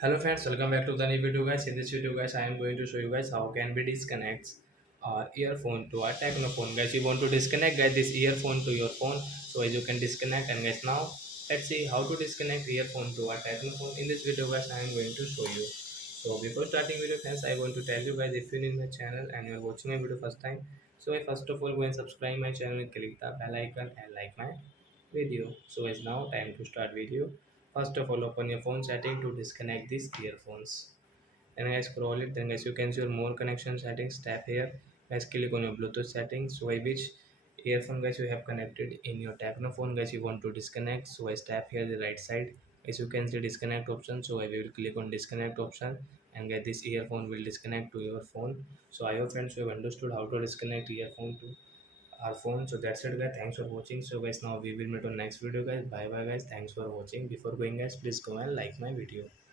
Hello friends, welcome back to the new video guys. In this video guys, I am going to show you guys how can we disconnect our earphone to our Tecno phone. Guys, you want to disconnect guys this earphone to your phone, so as you can disconnect. And guys, now let's see how to disconnect earphone to our Tecno phone. In this video guys, I am going to show you. So before starting video friends, I want to tell you guys, if you need my channel and you are watching my video first time, so I first of all go and subscribe my channel and click the bell icon and like my video. So it's now time to start video. First of all, open your phone setting to disconnect these earphones. Then guys, scroll it. Then guys, you can see your more connection settings. Tap here. Guys, click on your Bluetooth settings. So which earphone guys you have connected in your Tecno phone guys you want to disconnect. So guys, tap here the right side. As you can see disconnect option. So I will click on disconnect option and get this earphone will disconnect to your phone. So I hope friends you have understood how to disconnect earphone to our phone. So that's it guys, thanks for watching. So guys, now we will meet on next video guys. Bye bye guys, thanks for watching. Before going guys, please go and like my video.